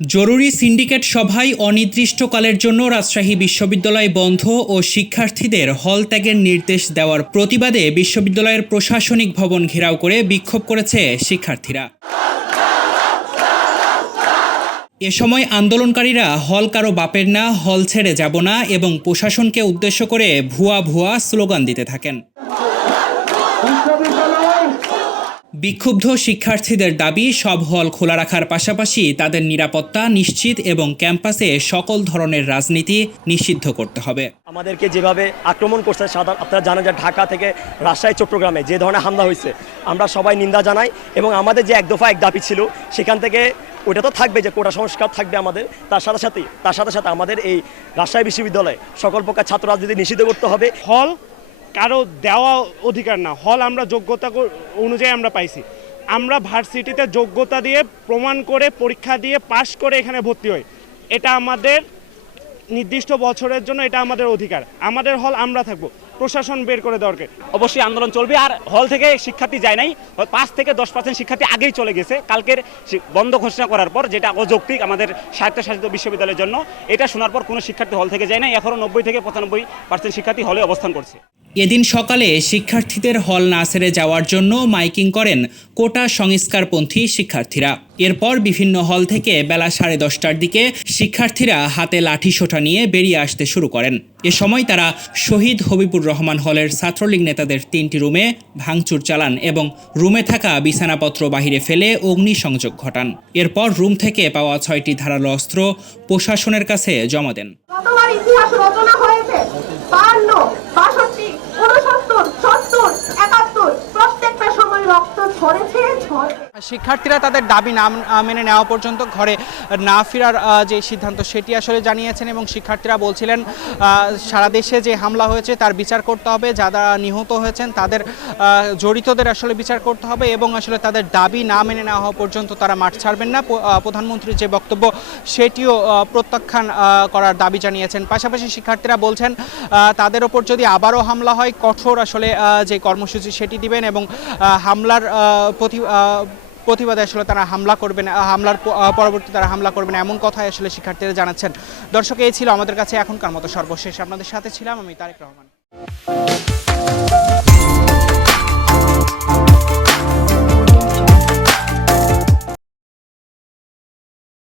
জরুরি সিন্ডিকেট সভায় অনির্দিষ্টকালের জন্য রাজশাহী বিশ্ববিদ্যালয় বন্ধ ও শিক্ষার্থীদের হল ত্যাগের নির্দেশ দেওয়ার প্রতিবাদে বিশ্ববিদ্যালয়ের প্রশাসনিক ভবন ঘেরাও করে বিক্ষোভ করেছে শিক্ষার্থীরা। এ সময় আন্দোলনকারীরা হল কারো বাপের না, হল ছেড়ে যাব না এবং প্রশাসনকে উদ্দেশ্য করে ভুয়া ভুয়া স্লোগান দিতে থাকেন। বিক্ষুব্ধ শিক্ষার্থীদের দাবি সব হল খোলা রাখার পাশাপাশি তাদের নিরাপত্তা নিশ্চিত এবং ক্যাম্পাসে সকল ধরনের রাজনীতি নিষিদ্ধ করতে হবে। আমাদেরকে যেভাবে আক্রমণ করছে, আপনারা জানেন যে ঢাকা থেকে রাজশাহী চট্টগ্রামে যে ধরনের হামলা হয়েছে, আমরা সবাই নিন্দা জানাই এবং আমাদের যে এক দফা এক দাবি ছিল সেখান থেকে ওটা তো থাকবে যে কোটা সংস্কার থাকবে আমাদের, তার সাথে সাথে আমাদের এই রাজশাহী বিশ্ববিদ্যালয়ে সকল প্রকার ছাত্র রাজনীতি নিষিদ্ধ করতে হবে। হল কারো দেওয়া অধিকার না, হল আমরা যোগ্যতা অনুযায়ী আমরা পাইছি। আমরা ভার্সিটিতে যোগ্যতা দিয়ে প্রমাণ করে পরীক্ষা দিয়ে পাশ করে এখানে ভর্তি হই। এটা আমাদের নির্দিষ্ট বছরের জন্য, এটা আমাদের অধিকার। আমাদের হল আমরা থাকবো, প্রশাসন বের করে দরকার। অবশ্যই আন্দোলন চলবে। আর হল থেকে শিক্ষার্থী যায় নাই, 5 থেকে 10% শিক্ষার্থী আগেই চলে গেছে কালকের বন্ধ ঘোষণা করার পর, যেটা অযৌক্তিক আমাদের স্বায়ত্তশাসিত বিশ্ববিদ্যালয়ের জন্য। এটা শোনার পর কোনো শিক্ষার্থী হল থেকে যায় নাই। এখনও 90 থেকে 95% শিক্ষার্থী হলে অবস্থান করছে। এদিন সকালে শিক্ষার্থীদের হল না ছেড়ে যাওয়ার জন্য মাইকিং করেন কোটা সংস্কারপন্থী শিক্ষার্থীরা। এরপর বিভিন্ন হল থেকে বেলা 10:30টার দিকে শিক্ষার্থীরা হাতে লাঠিসোঁটা নিয়ে বেরিয়ে আসতে শুরু করেন। এ সময় তারা শহীদ হবিবুর রহমান হলের ছাত্রলীগ নেতাদের 3টি রুমে ভাঙচুর চালান এবং রুমে থাকা বিছানাপত্র বাহিরে ফেলে অগ্নিসংযোগ ঘটান। এরপর রুম থেকে পাওয়া 6টি ধারালো অস্ত্র প্রশাসনের কাছে জমা দেন। ইতিহাস রচনা হয়েছে 52, 62, 69, 70, 71, প্রত্যেকটা সময় রক্ত ঝরেছে। শিক্ষার্থীরা তাদের দাবি না মেনে নেওয়া পর্যন্ত ঘরে না ফেরার যে সিদ্ধান্ত সেটি আসলে জানিয়েছেন এবং শিক্ষার্থীরা বলছিলেন সারা দেশে যে হামলা হয়েছে তার বিচার করতে হবে, যারা নিহত হয়েছেন তাদের জড়িতদের আসলে বিচার করতে হবে এবং আসলে তাদের দাবি না মেনে নেওয়া হওয়া পর্যন্ত তারা মাঠ ছাড়বেন না। প্রধানমন্ত্রীর যে বক্তব্য সেটিও প্রত্যাখ্যান করার দাবি জানিয়েছেন। পাশাপাশি শিক্ষার্থীরা বলছেন তাদের ওপর যদি আবারও হামলা হয় কঠোর আসলে যে কর্মসূচি সেটি দিবেন এবং হামলার প্রতিবাদে আসলে তারা হামলা করবেন, হামলার পরবর্তী তারা হামলা করবেন, এমন কথাই আসলে শিক্ষার্থীরা জানাচ্ছেন। দর্শক, এই ছিল আমাদের কাছে এখনকার মতো সর্বশেষ। আপনাদের সাথে ছিলাম আমি তারেক রহমান।